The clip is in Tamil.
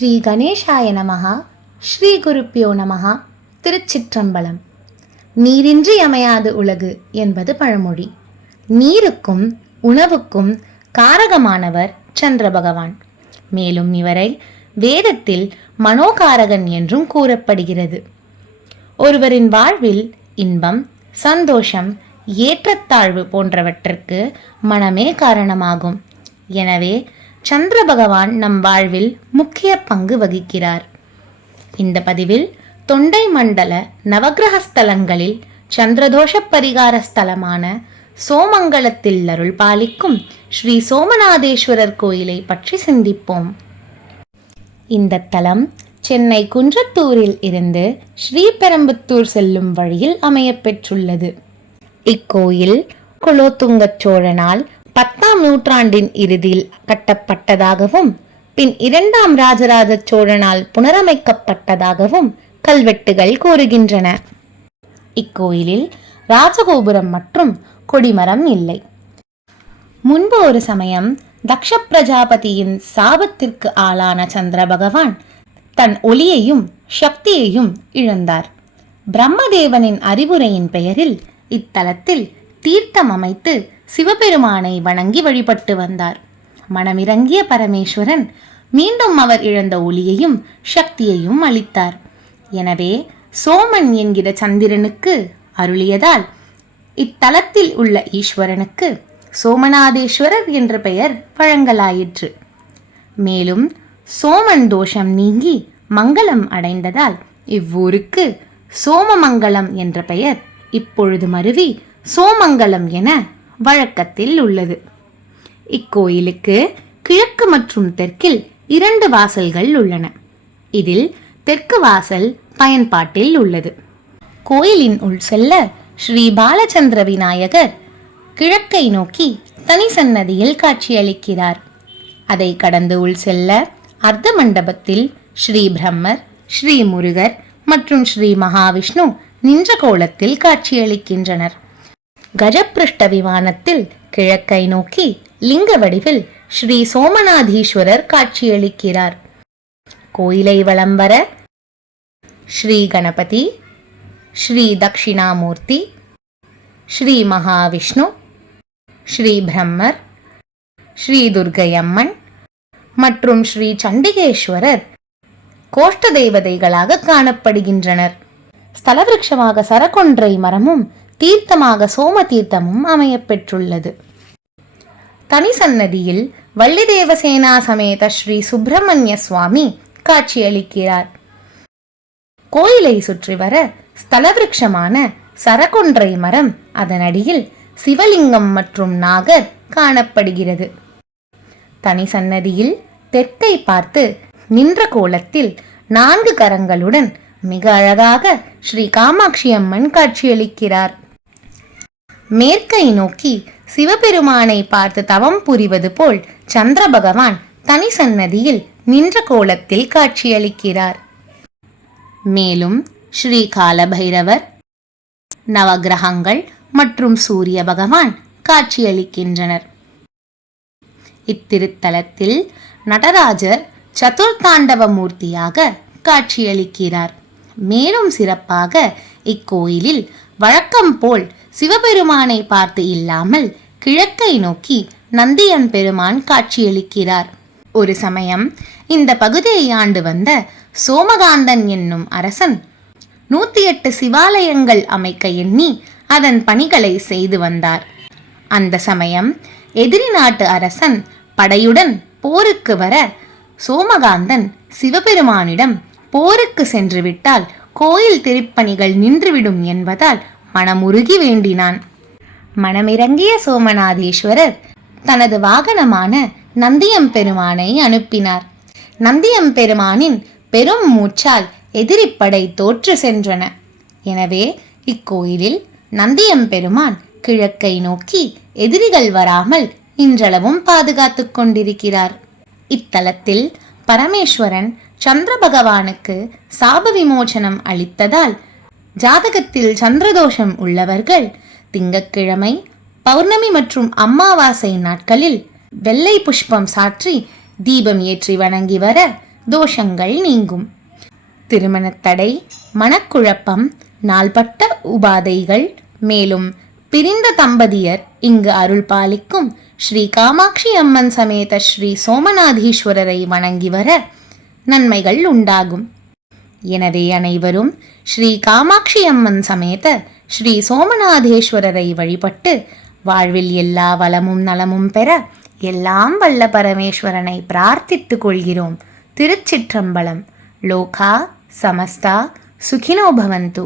ஸ்ரீ கணேசாய நமகா ஸ்ரீ குருப்பியோ நமகா திருச்சிற்றம்பலம். நீரின்றி அமையாது உலகு என்பது பழமொழி. நீருக்கும் உணவுக்கும் காரகமானவர் சந்திர பகவான் மேலும் இவரை வேதத்தில் மனோகாரகன் என்றும் கூறப்படுகிறது. ஒருவரின் வாழ்வில் இன்பம் சந்தோஷம் ஏற்றத்தாழ்வு போன்றவற்றிற்கு மனமே காரணமாகும். எனவே சந்திர பகவான் நம் வாழ்வில் முக்கிய பங்கு வகிக்கிறார். இந்த பதிவில் தொண்டை மண்டல நவக்கிரக ஸ்தலங்களில் சந்திரதோஷ பரிகார ஸ்தலமான சோமங்கலத்தில் அருள் பாலிக்கும் ஸ்ரீ சோமநாதேஸ்வரர் கோயிலை பற்றி சிந்திப்போம். இந்த தலம் சென்னை குன்றத்தூரில் இருந்து ஸ்ரீபெரும்புத்தூர் செல்லும் வழியில் அமையப்பெற்றுள்ளது இக்கோயில் குலோத்துங்கச் சோழனால் பத்தாம் நூற்றாண்டின் இறுதியில் கட்டப்பட்டதாகவும் பின் இரண்டாம் ராஜராஜ சோழனால் புனரமைக்கப்பட்டதாகவும் கல்வெட்டுகள் கூறுகின்றன. இக்கோயிலில் ராஜகோபுரம் மற்றும் கொடிமரம் இல்லை. முன்பு ஒரு சமயம் தக்ஷ பிரஜாபதியின் சாபத்திற்கு ஆளான சந்திர பகவான் தன் ஒளியையும் சக்தியையும் இழந்தார். பிரம்மதேவனின் அறிவுரையின் பெயரில் இத்தலத்தில் தீர்த்தம் அமைத்து சிவபெருமானை வணங்கி வழிபட்டு வந்தார். மனமிறங்கிய பரமேஸ்வரன் மீண்டும் அவர் இழந்த ஒளியையும் சக்தியையும் அளித்தார். எனவே சோமன் என்கிற சந்திரனுக்கு அருளியதால் இத்தலத்தில் உள்ள ஈஸ்வரனுக்கு சோமநாதேஸ்வரர் என்ற பெயர் வழங்கலாயிற்று. மேலும் சோமன் தோஷம் நீங்கி மங்களம் அடைந்ததால் இவ்வூருக்கு சோமமங்கலம் என்ற பெயர் இப்பொழுது மருவி சோமங்கலம் என வழக்கத்தில் உள்ளது. இக்கோயிலுக்கு கிழக்கு மற்றும் தெற்கில் இரண்டு வாசல்கள் உள்ளன. இதில் தெற்கு வாசல் பயன்பாட்டில் உள்ளது. கோயிலின் உள் செல்ல ஸ்ரீ பாலச்சந்திர விநாயகர் கிழக்கை நோக்கி தனி சன்னதியில் காட்சியளிக்கிறார். அதை கடந்து உள் செல்ல அர்த்த மண்டபத்தில் ஸ்ரீ பிரம்மர் ஸ்ரீ முருகர் மற்றும் ஸ்ரீ மகாவிஷ்ணு நின்ற கோலத்தில் காட்சியளிக்கின்றனர். கஜபிருஷ்ட விமானத்தில் கிழக்கை நோக்கி லிங்க வடிவில் ஸ்ரீ சோமநாதீஸ்வரர் காட்சியளிக்கிறார். கோயிலை வலம் வர ஸ்ரீ கணபதி ஸ்ரீ தக்ஷிணாமூர்த்தி ஸ்ரீ மகாவிஷ்ணு ஸ்ரீ பிரம்மர் ஸ்ரீ துர்கையம்மன் மற்றும் ஸ்ரீ சண்டிகேஸ்வரர் கோஷ்ட தேவதைகளாக காணப்படுகின்றனர். ஸ்தலவிருட்சமாக சரக்கொன்றை மரமும் தீர்த்தமாக சோம தீர்த்தமும் அமையப்பெற்றுள்ளது. தனி சன்னதியில் வள்ளி தேவசேனா சமேத ஸ்ரீ சுப்பிரமணிய சுவாமி காட்சியளிக்கிறார். கோயிலை சுற்றி வர ஸ்தலவிருட்சமான சரக்கொன்றை மரம் அதன் அடியில் சிவலிங்கம் மற்றும் நாகர் காணப்படுகிறது. தனி சன்னதியில் தெற்கை பார்த்து நின்ற கோலத்தில் நான்கு கரங்களுடன் மிக அழகாக ஸ்ரீ காமாட்சி அம்மன் காட்சியளிக்கிறார். மேற்கை நோக்கி சிவபெருமானை பார்த்து தவம் புரிவது போல் சந்திர பகவான் தனி சன்னதியில் நின்ற கோலத்தில் காட்சியளிக்கிறார். மேலும் ஸ்ரீ காலபைரவர் நவகிரகங்கள் மற்றும் சூரிய பகவான் காட்சியளிக்கின்றனர். இத்திருத்தலத்தில் நடராஜர் சதுர்த்தாண்டவ மூர்த்தியாக காட்சியளிக்கிறார். மேலும் சிறப்பாக இக்கோயிலில் வழக்கம் போல் சிவபெருமானை பார்த்து இல்லாமல் கிழக்கை நோக்கி நந்தியன் பெருமான் காட்சியளிக்கிறார். ஒரு சமயம் இந்த பகுதியை ஆண்டு வந்த சோமகாந்தன் என்னும் அரசன் நூத்தி எட்டு சிவாலயங்கள் அமைக்க எண்ணி அதன் பணிகளை செய்து வந்தார். அந்த சமயம் எதிரி நாட்டு அரசன் படையுடன் போருக்கு வர சோமகாந்தன் சிவபெருமானிடம் போருக்கு சென்று விட்டால் கோயில் திருப்பணிகள் நின்றுவிடும் என்பதால் மனமுருகி வேண்டினான். மனமிறங்கிய சோமநாதீஸ்வரர் தனது வாகனமான நந்தியம் பெருமானை அனுப்பினார். நந்தியம் பெருமானின் பெரும் மூச்சால் எதிரிப்படை தோற்று சென்றன. எனவே இக்கோயிலில் நந்தியம் பெருமான் கிழக்கை நோக்கி எதிரிகள் வராமல் இன்றளவும் பாதுகாத்துக் கொண்டிருக்கிறார். இத்தலத்தில் பரமேஸ்வரன் சந்திர பகவானுக்கு சாப விமோச்சனம் அளித்ததால் ஜாதகத்தில் சந்திரதோஷம் உள்ளவர்கள் திங்கட்கிழமை பௌர்ணமி மற்றும் அம்மாவாசை நாட்களில் வெள்ளை புஷ்பம் சாற்றி தீபம் ஏற்றி வணங்கி வர தோஷங்கள் நீங்கும். திருமணத்தடை மனக்குழப்பம் நாள்பட்ட உபாதைகள் மேலும் பிரிந்த தம்பதியர் இங்கு அருள் பாலிக்கும் ஸ்ரீ காமாட்சி அம்மன் சமேத ஸ்ரீ சோமநாதீஸ்வரரை வணங்கி வர நன்மைகள் உண்டாகும். எனவே அனைவரும் ஸ்ரீ காமாட்சி அம்மன் சமேத ஸ்ரீ சோமநாதேஸ்வரரை வழிபட்டு வாழ்வில் எல்லா வளமும் நலமும் பெற எல்லாம் வல்ல பரமேஸ்வரனை பிரார்த்தித்துக் கொள்கிறோம். திருச்சிற்றம்பலம். லோகா சமஸ்தா சுகினோ பவந்து.